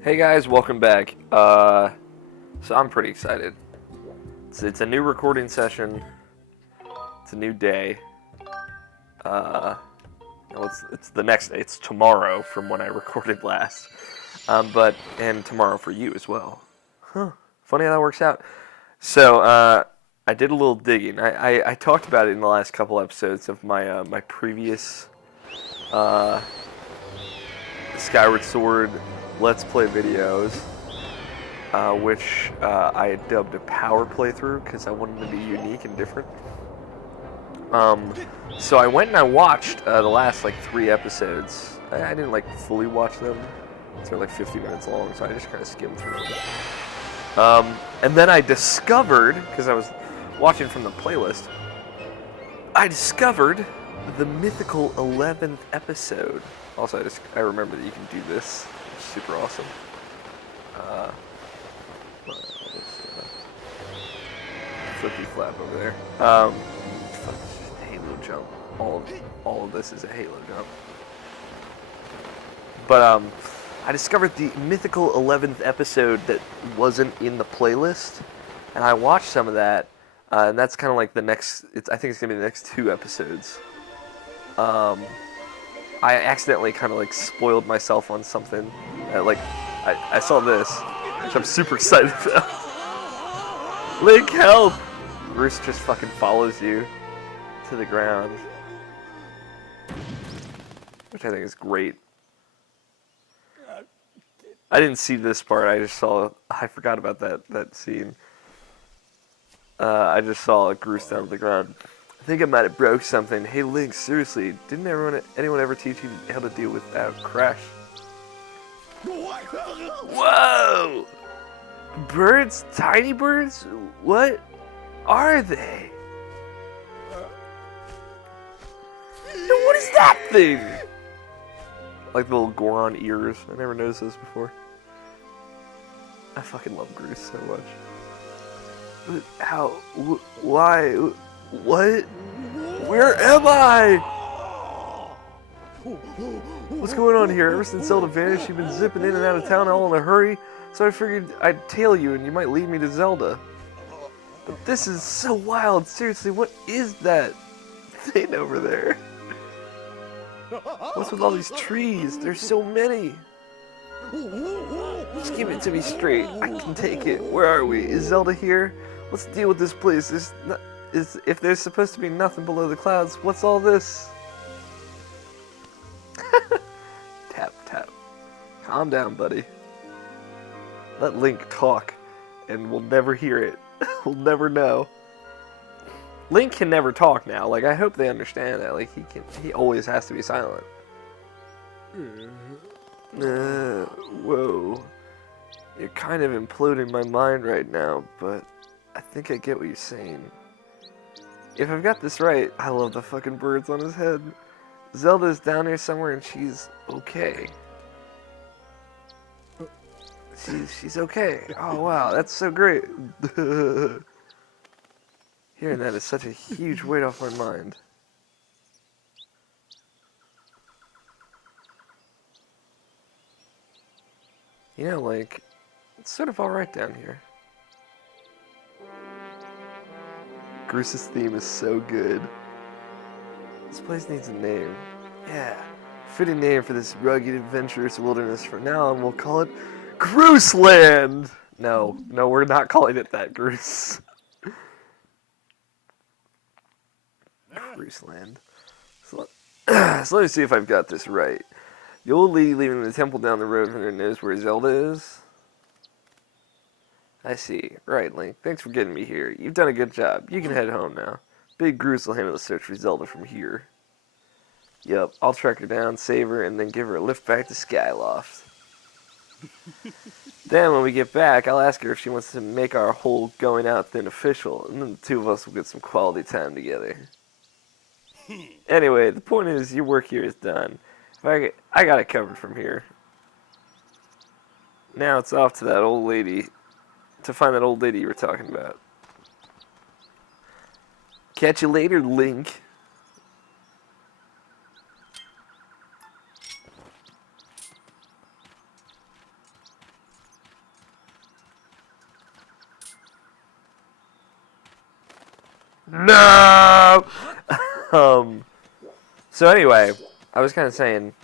Hey guys, welcome back. So I'm pretty excited. It's a new recording session. It's a new day. Uh, well, it's the next day. It's tomorrow from when I recorded last. And tomorrow for you as well. Huh. Funny how that works out. So I did a little digging. I talked about it in the last couple episodes of my previous Skyward Sword Let's Play videos, which I had dubbed a power playthrough because I wanted to be unique and different. So I went and I watched the last like 3 episodes. I didn't like fully watch them. They're like 50 minutes long, so I just kind of skimmed through them. And then I discovered, because I was watching from the playlist, I discovered the mythical 11th episode. Also, I remember that you can do this. It's super awesome. Flippy flap over there. Fuck, it's just a Halo jump. All of this is a Halo jump. But I discovered the mythical 11th episode that wasn't in the playlist, and I watched some of that, and that's kind of like the next. I think it's gonna be the next 2 episodes. I accidentally kind of like spoiled myself on something. I saw this, which I'm super excited about. Link, help! Groose just fucking follows you to the ground, which I think is great. I didn't see this part. I forgot about that scene. I just saw Groose down to the ground. I think I might have broke something. Hey Link, seriously, didn't anyone ever teach you how to deal with crash? Whoa! Birds? Tiny birds? What are they? What is that thing? Like the little Goron ears. I never noticed those before. I fucking love Groose so much. But how? Why? What? Where am I? What's going on here? Ever since Zelda vanished, you've been zipping in and out of town all in a hurry. So I figured I'd tail you and you might lead me to Zelda. But this is so wild. Seriously, what is that thing over there? What's with all these trees? There's so many. Just give it to me straight. I can take it. Where are we? Is Zelda here? Let's deal with this place. If there's supposed to be nothing below the clouds, what's all this? Tap, tap. Calm down, buddy. Let Link talk, and we'll never hear it. We'll never know. Link can never talk now. Like, I hope they understand that. Like, he always has to be silent. Whoa. You're kind of imploding my mind right now, but I think I get what you're saying. If I've got this right, I love the fucking birds on his head. Zelda's down here somewhere and she's okay. She's okay. Oh wow, that's so great. Hearing that is such a huge weight off my mind. You know, like, it's sort of alright down here. Groose's theme is so good. This place needs a name. Yeah, fitting name for this rugged, adventurous wilderness from now on. We'll call it Grooseland! No, we're not calling it that, Groose. Grooseland. So let me see if I've got this right. The old lady leaving the temple down the road from there knows where Zelda is? I see. Right, Link. Thanks for getting me here. You've done a good job. You can head home now. Big Groose will handle the search for Zelda from here. Yup, I'll track her down, save her, and then give her a lift back to Skyloft. Then when we get back, I'll ask her if she wants to make our whole going out thing official, and then the 2 of us will get some quality time together. Anyway, the point is, your work here is done. I got it covered from here. Now it's off to that old lady, to find that old lady you were talking about. Catch you later, Link. No! So anyway, I was kind of saying,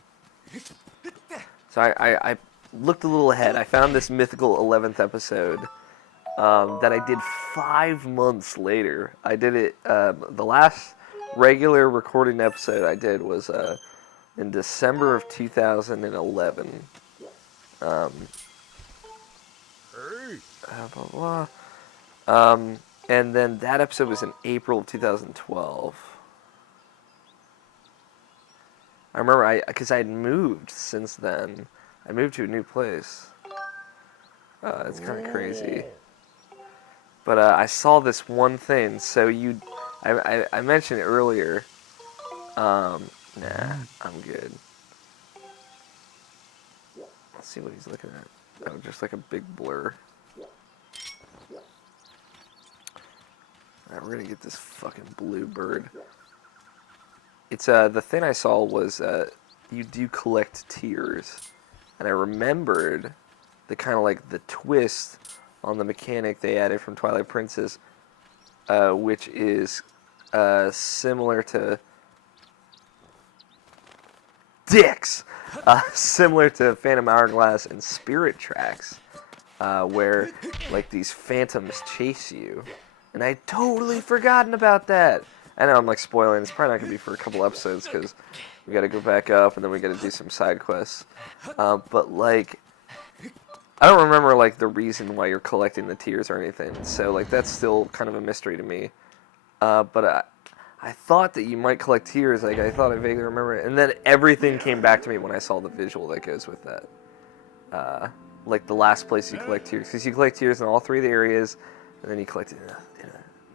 so I looked a little ahead. I found this mythical 11th episode that I did 5 months later. I did it, the last regular recording episode I did was in December of 2011. Blah, blah, blah. And then that episode was in April of 2012. I remember because I had moved since then. I moved to a new place. It's kind of crazy. But I saw this one thing. So I mentioned it earlier. Nah, I'm good. Let's see what he's looking at. Oh, just like a big blur. Alright, we're gonna get this fucking blue bird. It's the thing I saw was you do collect tears, and I remembered the kind of like the twist on the mechanic they added from Twilight Princess, which is similar to dicks, similar to Phantom Hourglass and Spirit Tracks, where like these phantoms chase you, and I'd totally forgotten about that. I know I'm like spoiling. It's probably not gonna be for a couple episodes because we got to go back up and then we got to do some side quests. But like, I don't remember like the reason why you're collecting the tears or anything. So like that's still kind of a mystery to me. But I thought that you might collect tears. Like I thought I vaguely remember it, and then everything came back to me when I saw the visual that goes with that. Like the last place you collect tears, because you collect tears in all 3 of the areas, and then you collect it in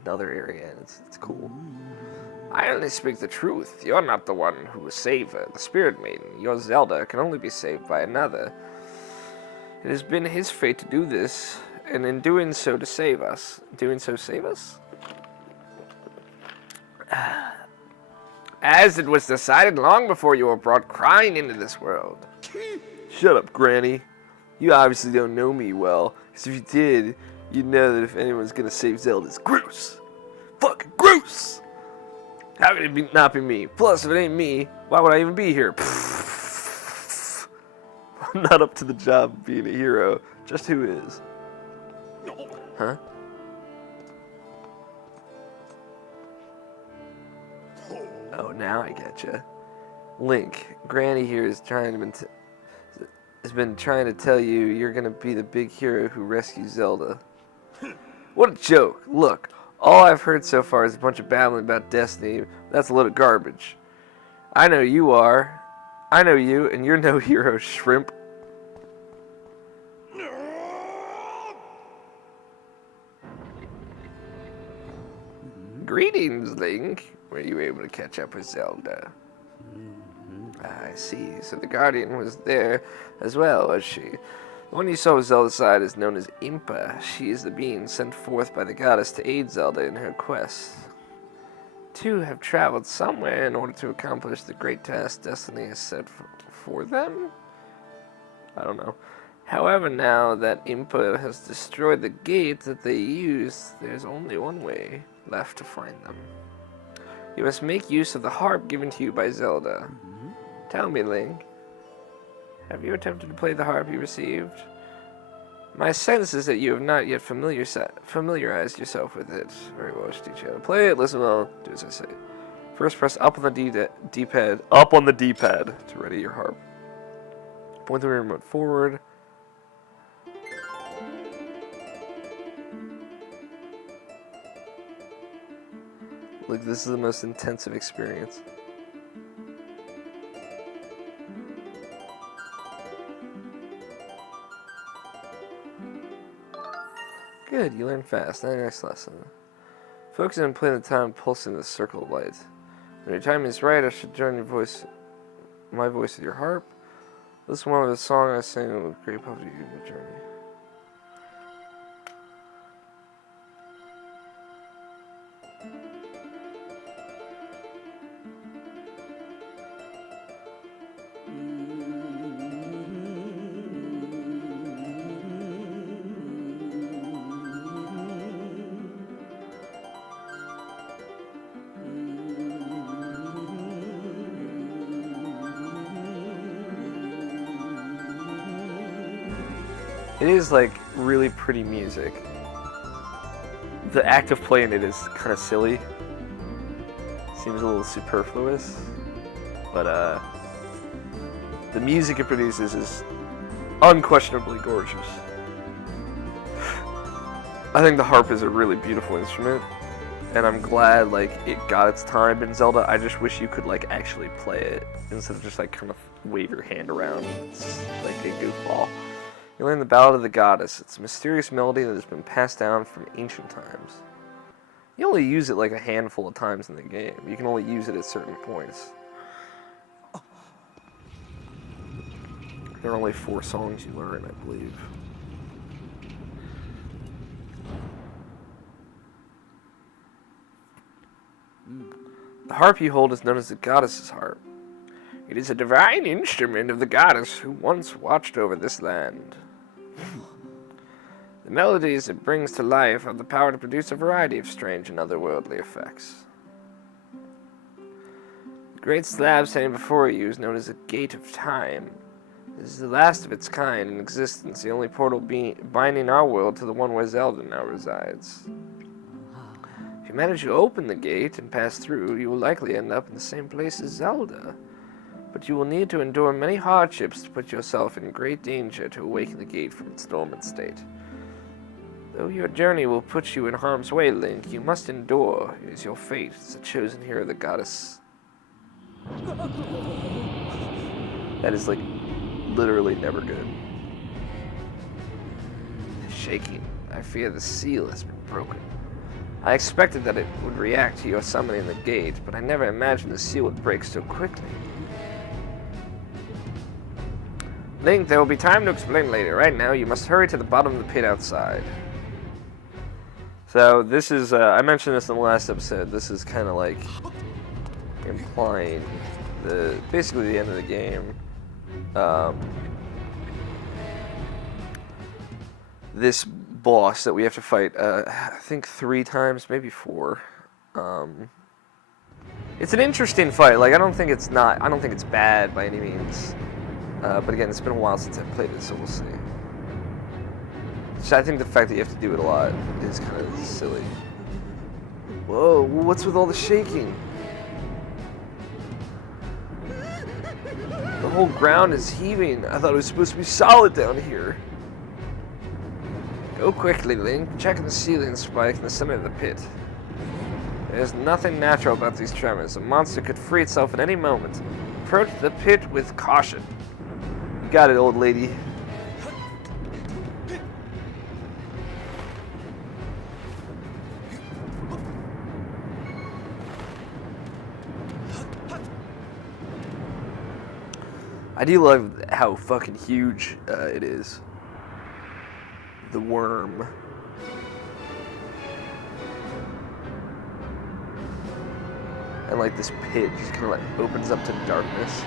another area, and it's cool. I only speak the truth. You're not the one who was saved, the Spirit Maiden. Your Zelda can only be saved by another. It has been his fate to do this, and in doing so to save us. Doing so save us? As it was decided long before you were brought crying into this world. Shut up, Granny. You obviously don't know me well, because if you did, you'd know that if anyone's gonna save Zelda, it's Groose. Fucking Groose! How could it not be me? Plus, if it ain't me, why would I even be here? I'm not up to the job of being a hero. Just who is? Huh? Oh, now I getcha. Link, Granny here is has been trying to tell you you're gonna be the big hero who rescues Zelda. What a joke! Look, all I've heard so far is a bunch of babbling about destiny. That's a load of garbage. I know you are. I know you, and you're no hero, shrimp. Greetings, Link. Were you able to catch up with Zelda? I see. So the Guardian was there as well, was she? The one you saw with Zelda's side is known as Impa. She is the being sent forth by the goddess to aid Zelda in her quest. Two have traveled somewhere in order to accomplish the great task destiny has set for them? I don't know. However, now that Impa has destroyed the gate that they used, there's only one way left to find them. You must make use of the harp given to you by Zelda. Tell me, Link, have you attempted to play the harp you received? My sense is that you have not yet familiarized yourself with it. Very well, teach you how to play it. Listen well, do as I say. First, press up on the D-pad. Up on the D-pad to ready your harp. Point the remote forward. Look, this is the most intensive experience. Good, you learn fast. Nice lesson. Focusing on playing the time pulsing the circle of light. When your timing is right, I should join my voice with your harp. Listen one of the song I sing with great pleasure in your journey. It is like really pretty music. The act of playing it is kind of silly. Seems a little superfluous, but the music it produces is unquestionably gorgeous. I think the harp is a really beautiful instrument, and I'm glad like it got its time in Zelda. I just wish you could like actually play it instead of just like kind of wave your hand around. It's like a goofball. You learn the Ballad of the Goddess. It's a mysterious melody that has been passed down from ancient times. You only use it like a handful of times in the game. You can only use it at certain points. There are only 4 songs you learn, I believe. The harp you hold is known as the Goddess's harp. It is a divine instrument of the goddess who once watched over this land. The melodies it brings to life have the power to produce a variety of strange and otherworldly effects. The great slab standing before you is known as a Gate of Time. This is the last of its kind in existence, the only portal binding our world to the one where Zelda now resides. If you manage to open the gate and pass through, you will likely end up in the same place as Zelda. But you will need to endure many hardships to put yourself in great danger to awaken the gate from its dormant state. Though your journey will put you in harm's way, Link, you must endure. It is your fate as the chosen hero of the goddess. That is, like, literally never good. Shaking. I fear the seal has been broken. I expected that it would react to your summoning the gate, but I never imagined the seal would break so quickly. Link, there will be time to explain later. Right now, you must hurry to the bottom of the pit outside. So, this is, I mentioned this in the last episode, this is kind of like implying basically the end of the game. This boss that we have to fight, I think 3 times, maybe 4. It's an interesting fight. Like, I don't think it's bad by any means. But again, it's been a while since I've played it, so we'll see. So I think the fact that you have to do it a lot is kind of silly. Whoa, what's with all the shaking? The whole ground is heaving. I thought it was supposed to be solid down here. Go quickly, Link. Check the ceiling spike in the center of the pit. There's nothing natural about these tremors. A monster could free itself at any moment. Approach the pit with caution. You got it, old lady. I do love how fucking huge it is. The worm. And like this pit just kind of like opens up to darkness.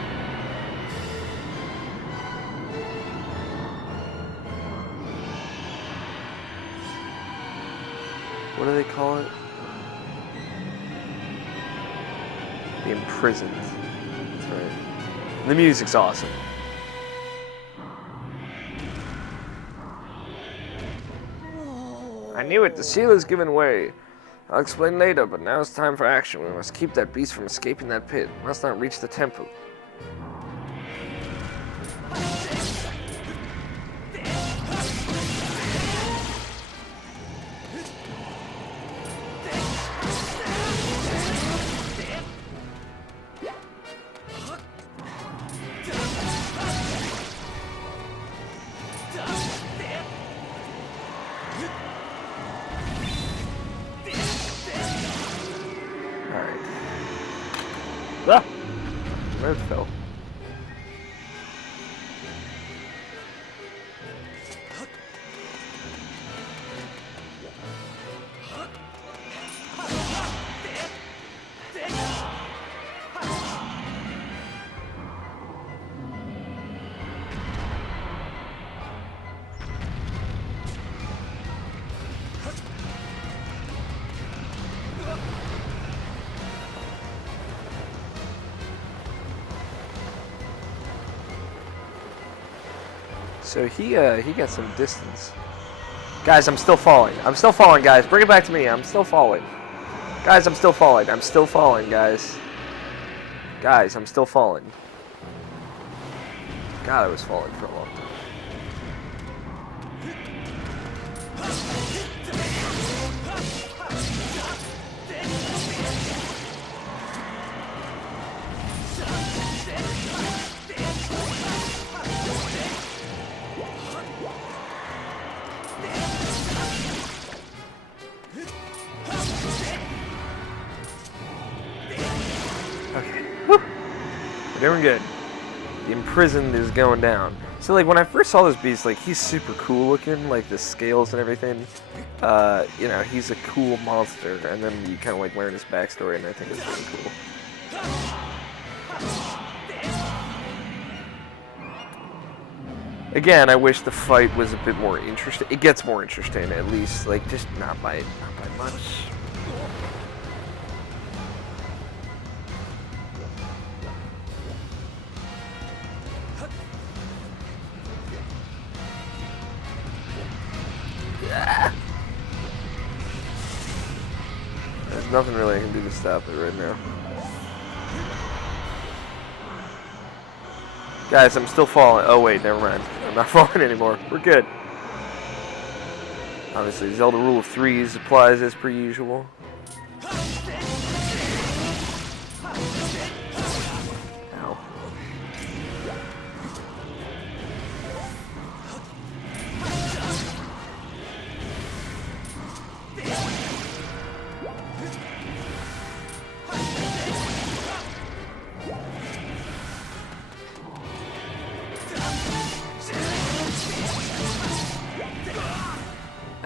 What do they call it? The imprisoned. That's right. The music's awesome. I knew it. The seal has given way. I'll explain later, but now it's time for action. We must keep that beast from escaping that pit. We must not reach the temple. Ah! Where it fell. So he got some distance. Guys, I'm still falling. I'm still falling, guys. Bring it back to me. I'm still falling. Guys, I'm still falling. I'm still falling, guys. Guys, I'm still falling. God, I was falling for a long time. Okay. Woo. We're doing good. The imprisoned is going down. So, like, when I first saw this beast, like, he's super cool looking, like, the scales and everything. You know, he's a cool monster, and then you kind of, like, learn his backstory, and I think it's really cool. Again, I wish the fight was a bit more interesting. It gets more interesting, at least, like, just not by much. There's nothing really I can do to stop it right now. Guys, I'm still falling. Oh wait, never mind. I'm not falling anymore. We're good. Obviously, Zelda rule of threes applies as per usual. Ow.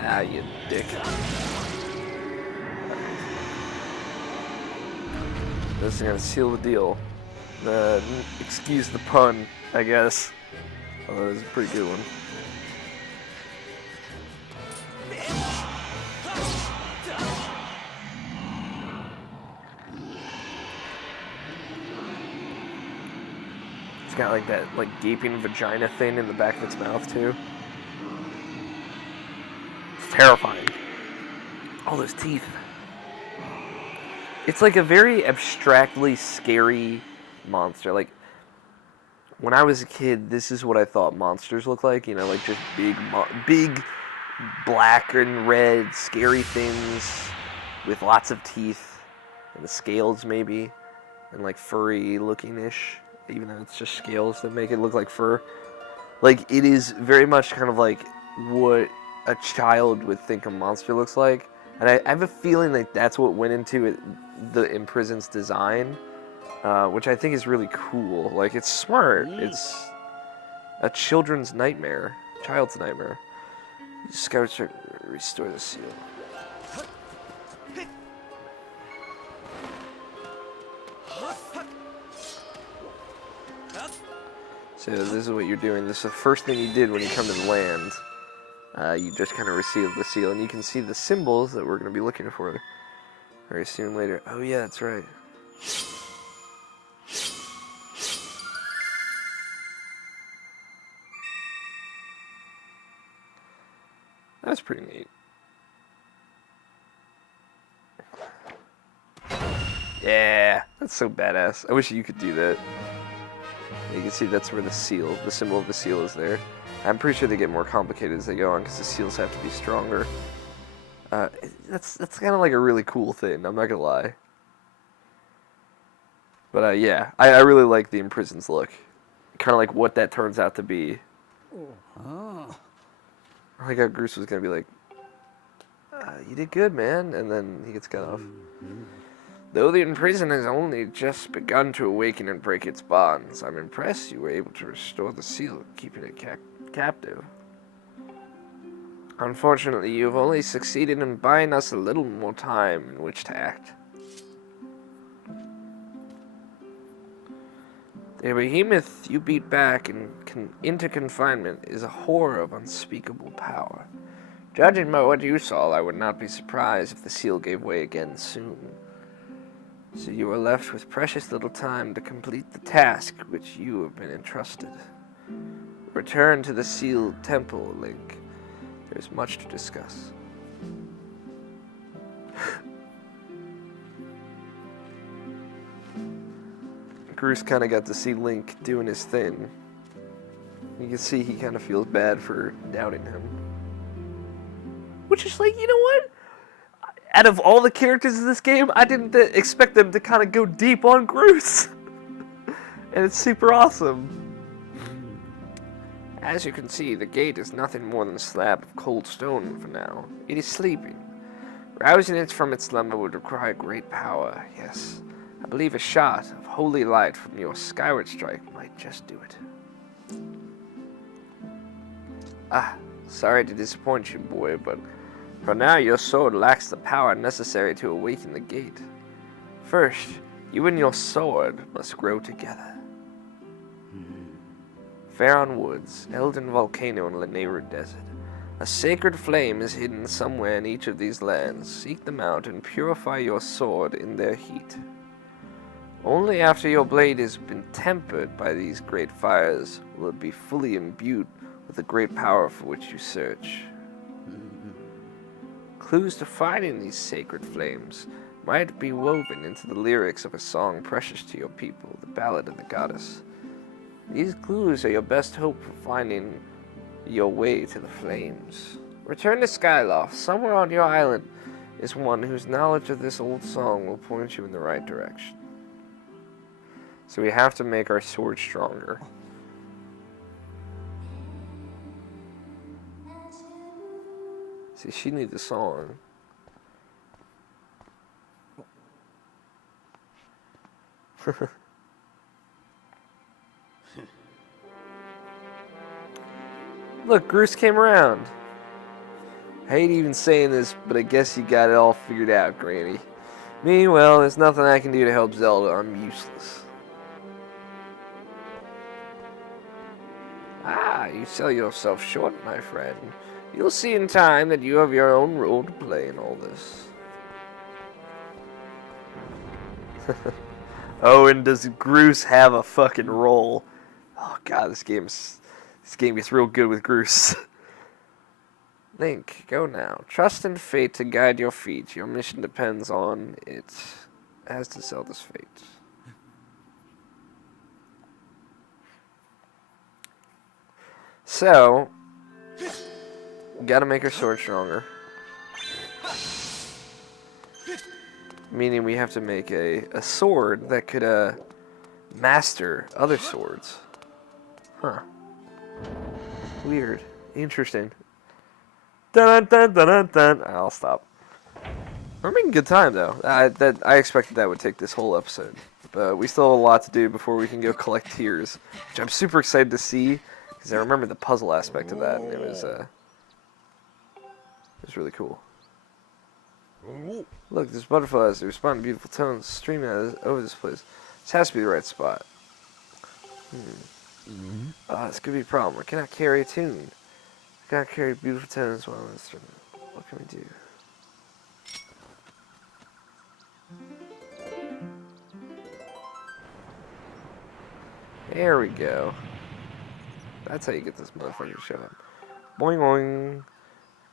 Ah, you dick. This is gonna seal the deal. Excuse the pun, I guess. Although it's a pretty good one. It's got like that gaping vagina thing in the back of its mouth too. Terrifying. All those teeth. It's like a very abstractly scary monster. Like, when I was a kid, this is what I thought monsters look like. You know, like just big black and red scary things with lots of teeth and the scales maybe and like furry looking-ish, even though it's just scales that make it look like fur. Like, it is very much kind of like what a child would think a monster looks like, and I have a feeling like that's what went into it, the imprisoned's design, which I think is really cool. Like, it's smart. It's a children's nightmare, child's nightmare. Skyward restore the seal. So this is what you're doing. This is the first thing you did when you come to the land. You just kind of receive the seal, and you can see the symbols that we're going to be looking for very soon later. Oh yeah, that's right. That's pretty neat. Yeah, that's so badass. I wish you could do that. You can see that's where the symbol of the seal is there. I'm pretty sure they get more complicated as they go on because the seals have to be stronger. That's kind of like a really cool thing, I'm not gonna lie. But yeah, I really like the imprisoned's look. Kind of like what that turns out to be. Oh. I like how Groose was gonna be like, you did good, man, and then he gets cut off. Though the imprisoned has only just begun to awaken and break its bonds, I'm impressed you were able to restore the seal, keeping it captive. Unfortunately, you have only succeeded in buying us a little more time in which to act. The behemoth you beat back into confinement is a horror of unspeakable power. Judging by what you saw, I would not be surprised if the seal gave way again soon. So you are left with precious little time to complete the task which you have been entrusted. Return to the sealed temple, Link. There's much to discuss. Groose kind of got to see Link doing his thing. You can see he kind of feels bad for doubting him. Which is like, you know what? Out of all the characters in this game, I didn't expect them to kind of go deep on Groose. And it's super awesome. As you can see, the gate is nothing more than a slab of cold stone for now. It is sleeping. Rousing it from its slumber would require great power, yes. I believe a shot of holy light from your Skyward strike might just do it. Sorry to disappoint you, boy, but for now your sword lacks the power necessary to awaken the gate. First, you and your sword must grow together. Faron Woods, Elden Volcano, and Lanayru Desert. A sacred flame is hidden somewhere in each of these lands. Seek them out and purify your sword in their heat. Only after your blade has been tempered by these great fires will it be fully imbued with the great power for which you search. Clues to finding these sacred flames might be woven into the lyrics of a song precious to your people, the Ballad of the Goddess. These clues are your best hope for finding your way to the flames. Return to Skyloft. Somewhere on your island is one whose knowledge of this old song will point you in the right direction. So we have to make our sword stronger. See, she knew the song. Look, Groose came around. I hate even saying this, but I guess you got it all figured out, Granny. Me, well, there's nothing I can do to help Zelda. I'm useless. You sell yourself short, my friend. You'll see in time that you have your own role to play in all this. Oh, and does Groose have a fucking role? Oh god, this game gets real good with Groose. Link, go now. Trust in fate to guide your feet. Your mission depends on it, as does Zelda's fate. So, gotta make our sword stronger. Meaning we have to make a sword that could master other swords. Huh. Weird. Interesting. Dun dun dun dun dun. I'll stop. We're making good time though. I expected that would take this whole episode. But we still have a lot to do before we can go collect tears. Which I'm super excited to see. Because I remember the puzzle aspect of that. And it was really cool. Look, there's butterflies. They respond to beautiful tones streaming over this place. This has to be the right spot. This could be a problem. I cannot carry a tune. I cannot carry beautiful tones while I'm instrument. What can we do? There we go. That's how you get this motherfucker to show up. Boing boing.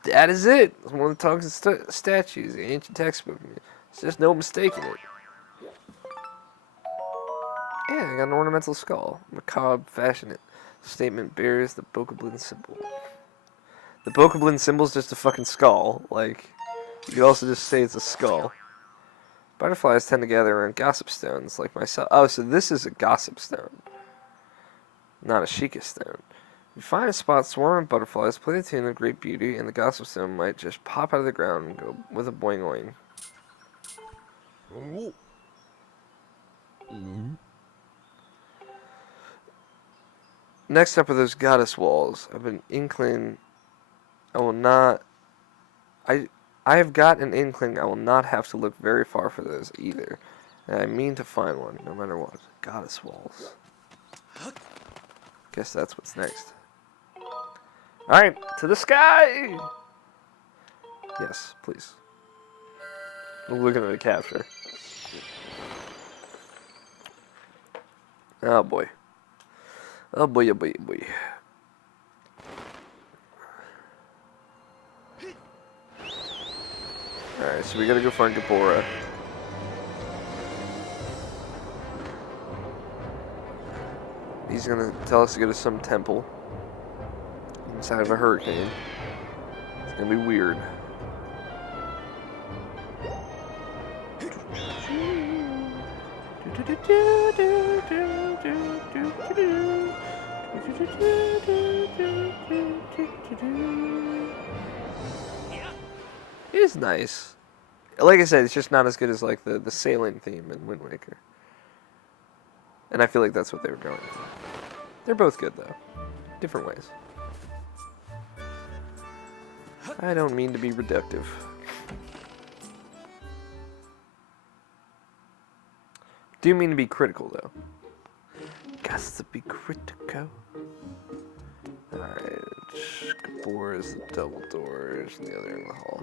That is it. It's one of the tongues and statues, the ancient textbook. There's just no mistaking it. Yeah, I got an ornamental skull. Macabre fashion it. Statement bears the Bokoblin symbol. The Bokoblin symbol is just a fucking skull. Like, you could also just say it's a skull. Butterflies tend to gather around gossip stones, like myself. Oh, so this is a gossip stone. Not a Sheikah stone. You find a spot swarming butterflies, play the tune of great beauty, and the gossip stone might just pop out of the ground and go with a boing boing. Next up are those goddess walls. I've been inkling I will not... I have got an inkling I will not have to look very far for those either. And I mean to find one, no matter what. Goddess walls. Guess that's what's next. Alright, to the sky! Yes, please. I'm looking at the capture. Oh boy. Oh boy, oh boy, oh boy. Alright, so we gotta go find Gabora. He's gonna tell us to go to some temple inside of a hurricane. It's gonna be weird. It is nice. Like I said, it's just not as good as like the sailing theme in Wind Waker. And I feel like that's what they were going for. They're both good though. Different ways. I don't mean to be reductive. Do mean to be critical though. Got to be critical. Alright, Gabor is the double doors and the other in the hall.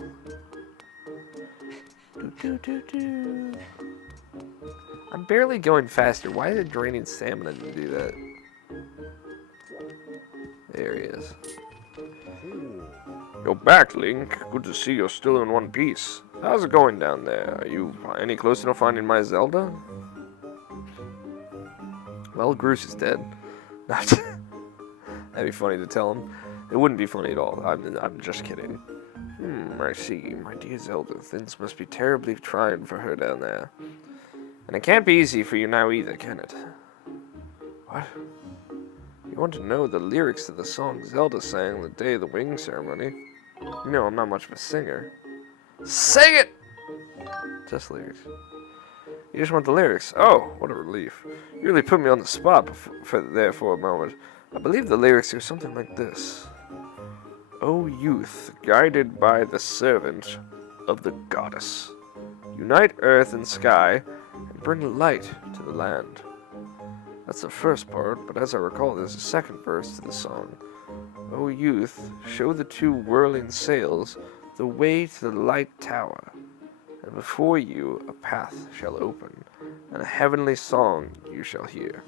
I'm barely going faster. Why is it draining stamina to do that? There he is. You're back, Link. Good to see you're still in one piece. How's it going down there? Are you any closer to finding my Zelda? Well, Groose is dead. That'd be funny to tell him. It wouldn't be funny at all. I'm just kidding. I see. My dear Zelda, things must be terribly trying for her down there. And it can't be easy for you now either, can it? What? You want to know the lyrics to the song Zelda sang the day of the wing ceremony? You know I'm not much of a singer. Sing it! Just lyrics. You just want the lyrics. Oh, what a relief. You really put me on the spot there for a moment. I believe the lyrics are something like this. O youth, guided by the servant of the goddess, unite earth and sky and bring light to the land. That's the first part, but as I recall, there's a second verse to the song. O youth, show the two whirling sails the way to the light tower, and before you a path shall open, and a heavenly song you shall hear.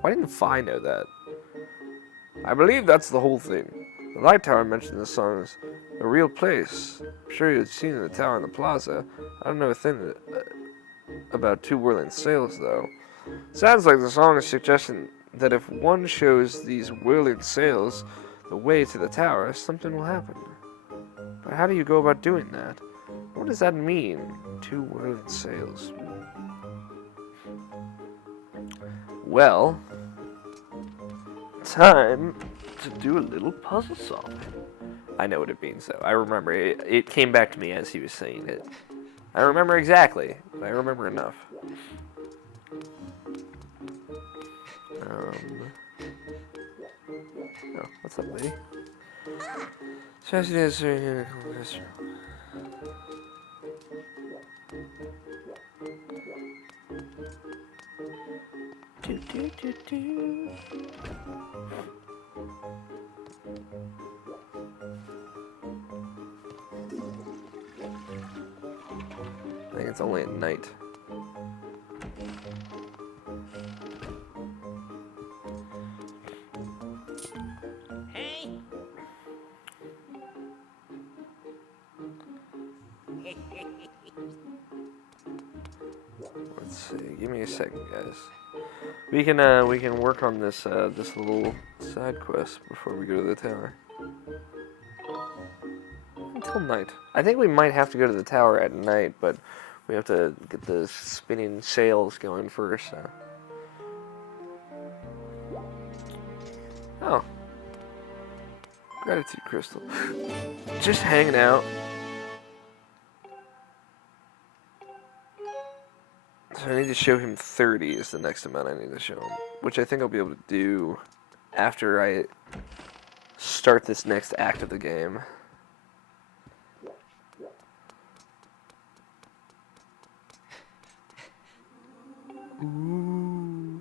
Why didn't Fi know that? I believe that's the whole thing. The light tower mentioned in the song is a real place. I'm sure you've seen the tower in the plaza. I don't know a thing about two whirling sails, though. Sounds like the song is suggesting that if one shows these whirling sails the way to the tower, something will happen. But how do you go about doing that? What does that mean? Two whirling sails. Well, time to do a little puzzle solving. I know what it means, though. I remember it. It came back to me as he was saying it. I remember exactly, but I remember enough. Oh, what's up, lady? I think it's only at night. Hey. Let's see. Give me a second, guys. We can work on this this little side quest before we go to the tower. Until night. I think we might have to go to the tower at night, but we have to get the spinning sails going first. So. Oh. Gratitude crystal. Just hanging out. So I need to show him 30 is the next amount I need to show him. Which I think I'll be able to do after I start this next act of the game. Ooh.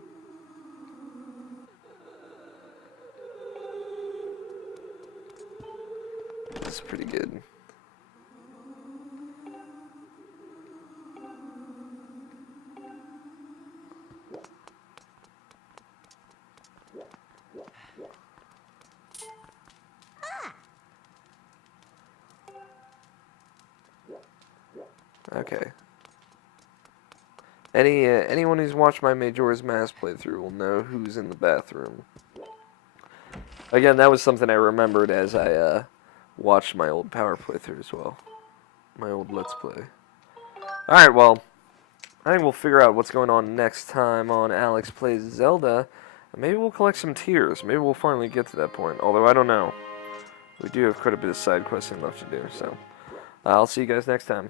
That's pretty good. Okay. Anyone who's watched my Majora's Mask playthrough will know who's in the bathroom. Again, that was something I remembered as I watched my old Power playthrough as well. My old Let's Play. Alright, well, I think we'll figure out what's going on next time on Alex Plays Zelda. Maybe we'll collect some tears. Maybe we'll finally get to that point. Although, I don't know. We do have quite a bit of side questing left to do, so I'll see you guys next time.